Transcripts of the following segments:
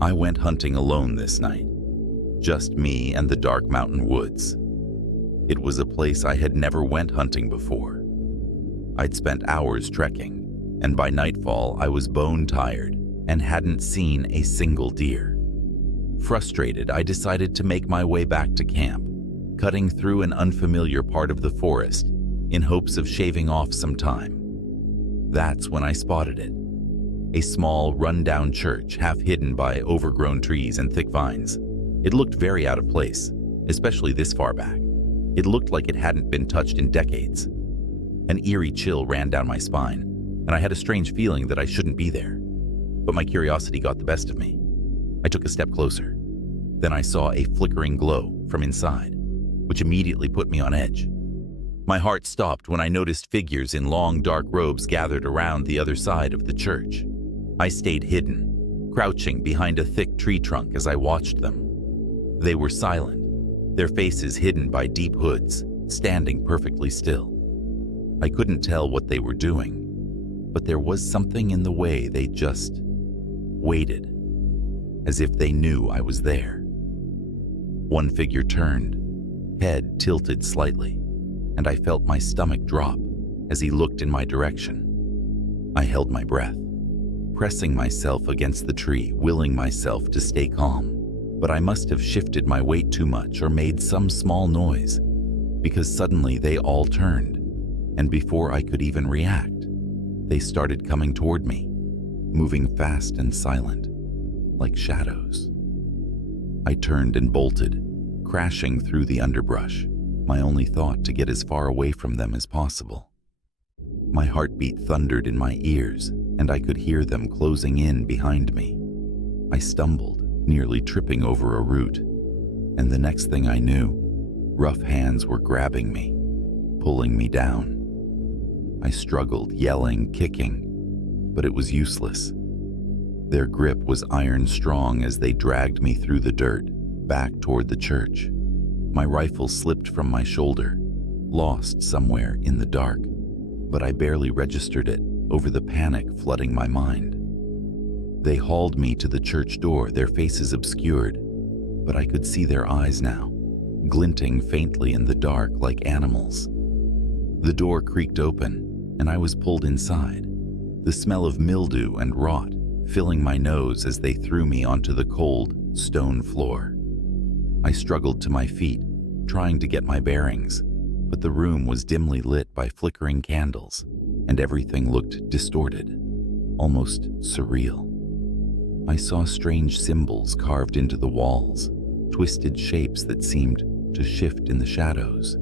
I went hunting alone this night. Just me and the dark mountain woods. It was a place I had never went hunting before. I'd spent hours trekking, and by nightfall I was bone tired and hadn't seen a single deer. Frustrated, I decided to make my way back to camp, cutting through an unfamiliar part of the forest in hopes of shaving off some time. That's when I spotted it. A small, run-down church half hidden by overgrown trees and thick vines. It looked very out of place, especially this far back. It looked like it hadn't been touched in decades. An eerie chill ran down my spine, and I had a strange feeling that I shouldn't be there. But my curiosity got the best of me. I took a step closer. Then I saw a flickering glow from inside, which immediately put me on edge. My heart stopped when I noticed figures in long, dark robes gathered around the other side of the church. I stayed hidden, crouching behind a thick tree trunk as I watched them. They were silent, their faces hidden by deep hoods, standing perfectly still. I couldn't tell what they were doing, but there was something in the way they just waited, as if they knew I was there. One figure turned, head tilted slightly, and I felt my stomach drop as he looked in my direction. I held my breath, pressing myself against the tree, willing myself to stay calm. But I must have shifted my weight too much or made some small noise, because suddenly they all turned, and before I could even react, they started coming toward me, moving fast and silent, like shadows. I turned and bolted, crashing through the underbrush, my only thought to get as far away from them as possible. My heartbeat thundered in my ears, and I could hear them closing in behind me. I stumbled, nearly tripping over a root, and the next thing I knew, rough hands were grabbing me, pulling me down. I struggled, yelling, kicking, but it was useless. Their grip was iron strong as they dragged me through the dirt, back toward the church. My rifle slipped from my shoulder, lost somewhere in the dark, but I barely registered it over the panic flooding my mind. They hauled me to the church door, their faces obscured, but I could see their eyes now, glinting faintly in the dark like animals. The door creaked open, and I was pulled inside, the smell of mildew and rot filling my nose as they threw me onto the cold, stone floor. I struggled to my feet, trying to get my bearings, but the room was dimly lit by flickering candles, and everything looked distorted, almost surreal. I saw strange symbols carved into the walls, twisted shapes that seemed to shift in the shadows.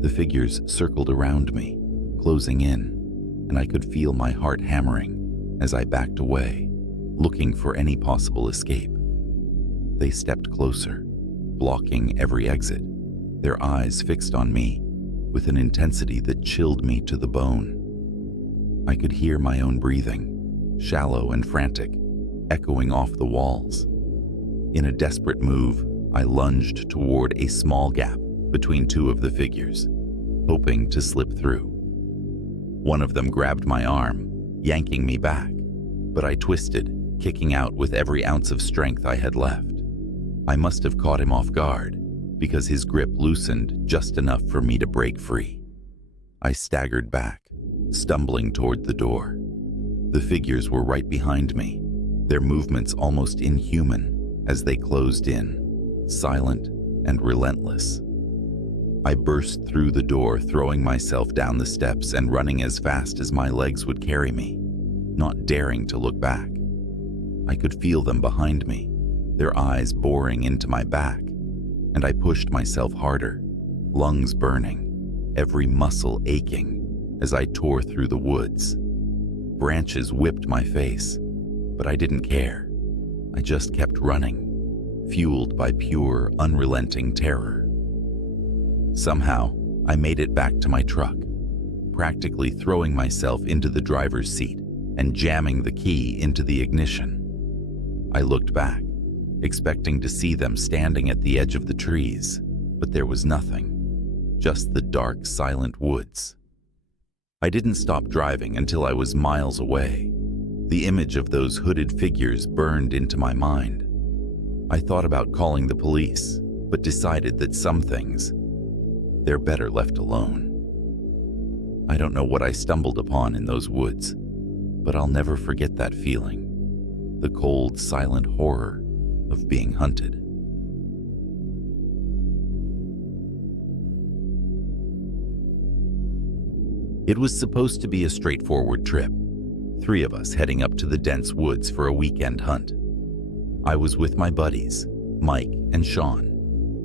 The figures circled around me, closing in, and I could feel my heart hammering as I backed away, looking for any possible escape. They stepped closer, blocking every exit, their eyes fixed on me with an intensity that chilled me to the bone. I could hear my own breathing, shallow and frantic, echoing off the walls. In a desperate move, I lunged toward a small gap between two of the figures, hoping to slip through. One of them grabbed my arm, yanking me back, but I twisted, kicking out with every ounce of strength I had left. I must have caught him off guard, because his grip loosened just enough for me to break free. I staggered back, stumbling toward the door. The figures were right behind me, their movements almost inhuman as they closed in, silent and relentless. I burst through the door, throwing myself down the steps and running as fast as my legs would carry me, not daring to look back. I could feel them behind me, their eyes boring into my back, and I pushed myself harder, lungs burning, every muscle aching as I tore through the woods. Branches whipped my face, but I didn't care. I just kept running, fueled by pure, unrelenting terror. Somehow, I made it back to my truck, practically throwing myself into the driver's seat and jamming the key into the ignition. I looked back, expecting to see them standing at the edge of the trees, but there was nothing, just the dark, silent woods. I didn't stop driving until I was miles away, The image of those hooded figures burned into my mind. I thought about calling the police, but decided that some things, they're better left alone. I don't know what I stumbled upon in those woods, but I'll never forget that feeling, the cold, silent horror of being hunted. It was supposed to be a straightforward trip, 3 of us heading up to the dense woods for a weekend hunt. I was with my buddies, Mike and Sean,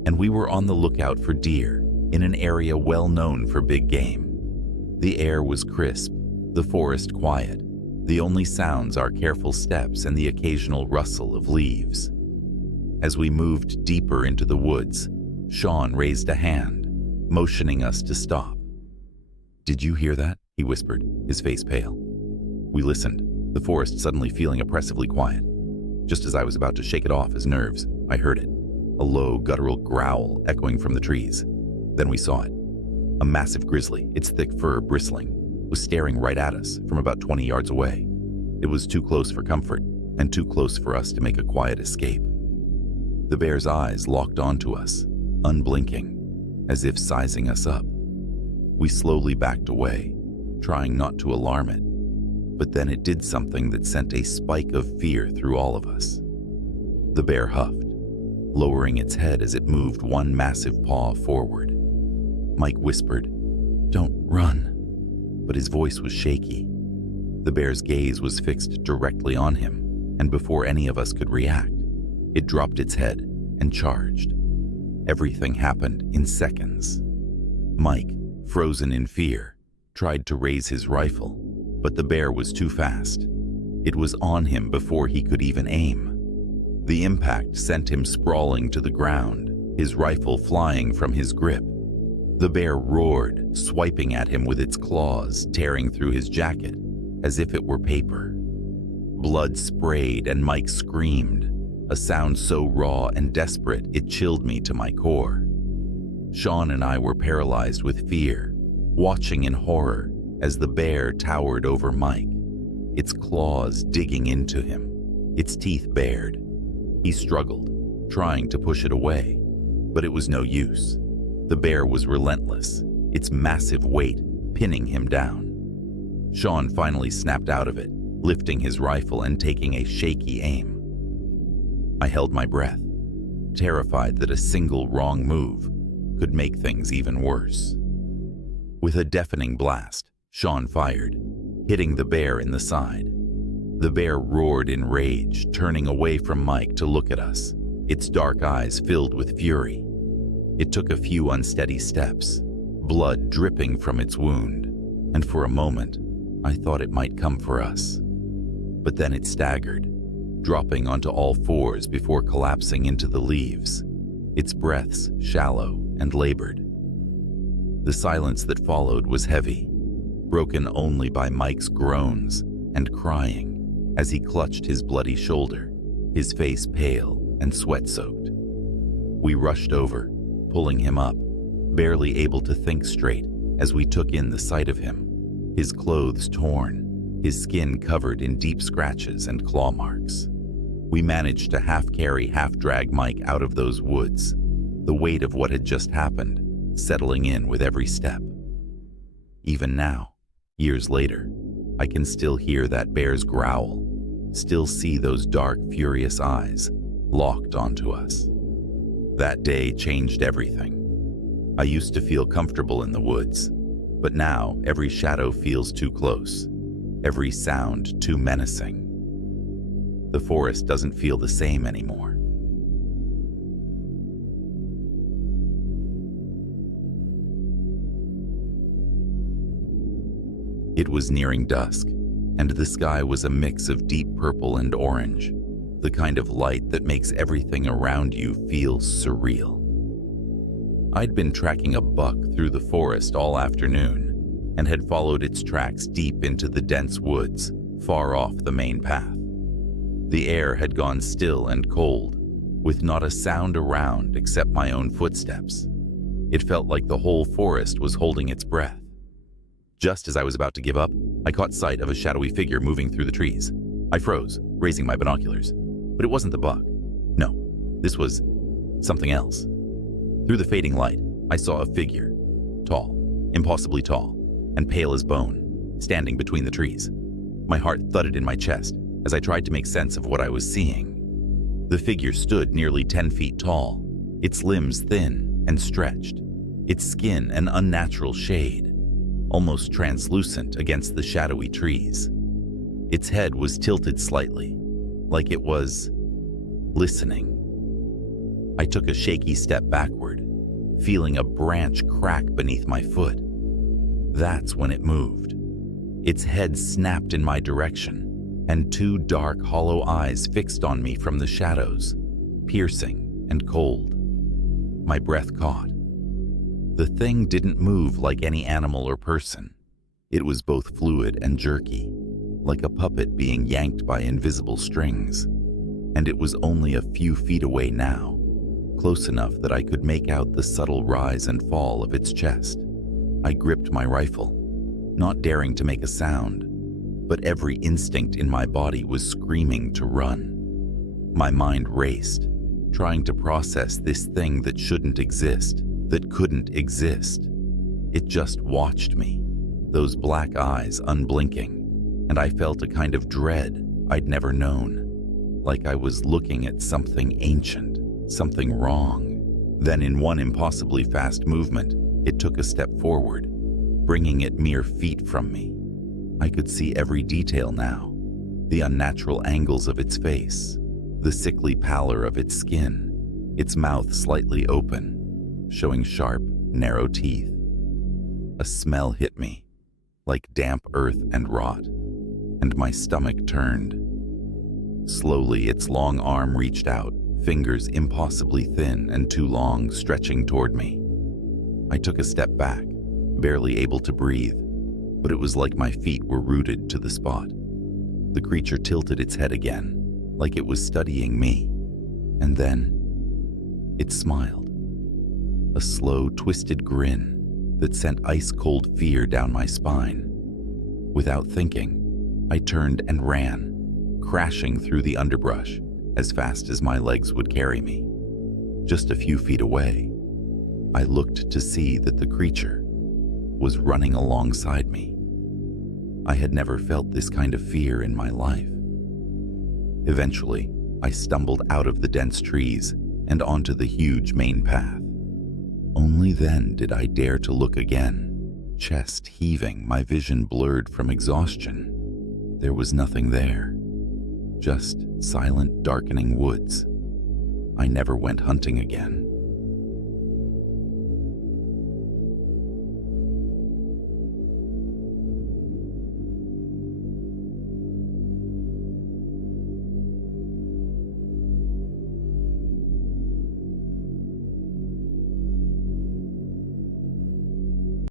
and we were on the lookout for deer in an area well known for big game. The air was crisp, the forest quiet, the only sounds our careful steps and the occasional rustle of leaves. As we moved deeper into the woods, Sean raised a hand, motioning us to stop. "Did you hear that?" he whispered, his face pale. We listened, the forest suddenly feeling oppressively quiet. Just as I was about to shake it off his nerves, I heard it, a low, guttural growl echoing from the trees. Then we saw it. A massive grizzly, its thick fur bristling, was staring right at us from about 20 yards away. It was too close for comfort, and too close for us to make a quiet escape. The bear's eyes locked onto us, unblinking, as if sizing us up. We slowly backed away, trying not to alarm it. But then it did something that sent a spike of fear through all of us. The bear huffed, lowering its head as it moved one massive paw forward. Mike whispered, "Don't run," but his voice was shaky. The bear's gaze was fixed directly on him, and before any of us could react, it dropped its head and charged. Everything happened in seconds. Mike, frozen in fear, tried to raise his rifle, but the bear was too fast. It was on him before he could even aim. The impact sent him sprawling to the ground, his rifle flying from his grip. The bear roared, swiping at him with its claws, tearing through his jacket as if it were paper. Blood sprayed and Mike screamed, a sound so raw and desperate it chilled me to my core. Sean and I were paralyzed with fear, watching in horror as the bear towered over Mike, its claws digging into him, its teeth bared. He struggled, trying to push it away, but it was no use. The bear was relentless, its massive weight pinning him down. Sean finally snapped out of it, lifting his rifle and taking a shaky aim. I held my breath, terrified that a single wrong move could make things even worse. With a deafening blast, Sean fired, hitting the bear in the side. The bear roared in rage, turning away from Mike to look at us, its dark eyes filled with fury. It took a few unsteady steps, blood dripping from its wound, and for a moment, I thought it might come for us. But then it staggered, dropping onto all fours before collapsing into the leaves, its breaths shallow and labored. The silence that followed was heavy, broken only by Mike's groans and crying as he clutched his bloody shoulder, his face pale and sweat-soaked. We rushed over, pulling him up, barely able to think straight as we took in the sight of him, his clothes torn, his skin covered in deep scratches and claw marks. We managed to half-carry, half-drag Mike out of those woods, the weight of what had just happened settling in with every step. Even now, years later, I can still hear that bear's growl, still see those dark, furious eyes locked onto us. That day changed everything. I used to feel comfortable in the woods, but now every shadow feels too close, every sound too menacing. The forest doesn't feel the same anymore. It was nearing dusk, and the sky was a mix of deep purple and orange, the kind of light that makes everything around you feel surreal. I'd been tracking a buck through the forest all afternoon and had followed its tracks deep into the dense woods, far off the main path. The air had gone still and cold, with not a sound around except my own footsteps. It felt like the whole forest was holding its breath. Just as I was about to give up, I caught sight of a shadowy figure moving through the trees. I froze, raising my binoculars. But it wasn't the buck. No, this was something else. Through the fading light, I saw a figure, tall, impossibly tall, and pale as bone, standing between the trees. My heart thudded in my chest as I tried to make sense of what I was seeing. The figure stood nearly 10 feet tall, its limbs thin and stretched, its skin an unnatural shade, almost translucent against the shadowy trees. Its head was tilted slightly, like it was listening. I took a shaky step backward, feeling a branch crack beneath my foot. That's when it moved. Its head snapped in my direction, and two dark, hollow eyes fixed on me from the shadows, piercing and cold. My breath caught. The thing didn't move like any animal or person. It was both fluid and jerky, like a puppet being yanked by invisible strings. And it was only a few feet away now, close enough that I could make out the subtle rise and fall of its chest. I gripped my rifle, not daring to make a sound, but every instinct in my body was screaming to run. My mind raced, trying to process this thing that shouldn't exist, that couldn't exist. It just watched me, those black eyes unblinking, and I felt a kind of dread I'd never known, like I was looking at something ancient, something wrong. Then in one impossibly fast movement, it took a step forward, bringing it mere feet from me. I could see every detail now, the unnatural angles of its face, the sickly pallor of its skin, its mouth slightly open, showing sharp, narrow teeth. A smell hit me, like damp earth and rot, and my stomach turned. Slowly, its long arm reached out, fingers impossibly thin and too long stretching toward me. I took a step back, barely able to breathe, but it was like my feet were rooted to the spot. The creature tilted its head again, like it was studying me, and then it smiled. A slow, twisted grin that sent ice-cold fear down my spine. Without thinking, I turned and ran, crashing through the underbrush as fast as my legs would carry me. Just a few feet away, I looked to see that the creature was running alongside me. I had never felt this kind of fear in my life. Eventually, I stumbled out of the dense trees and onto the huge main path. Only then did I dare to look again, chest heaving, my vision blurred from exhaustion. There was nothing there, just silent, darkening woods. I never went hunting again.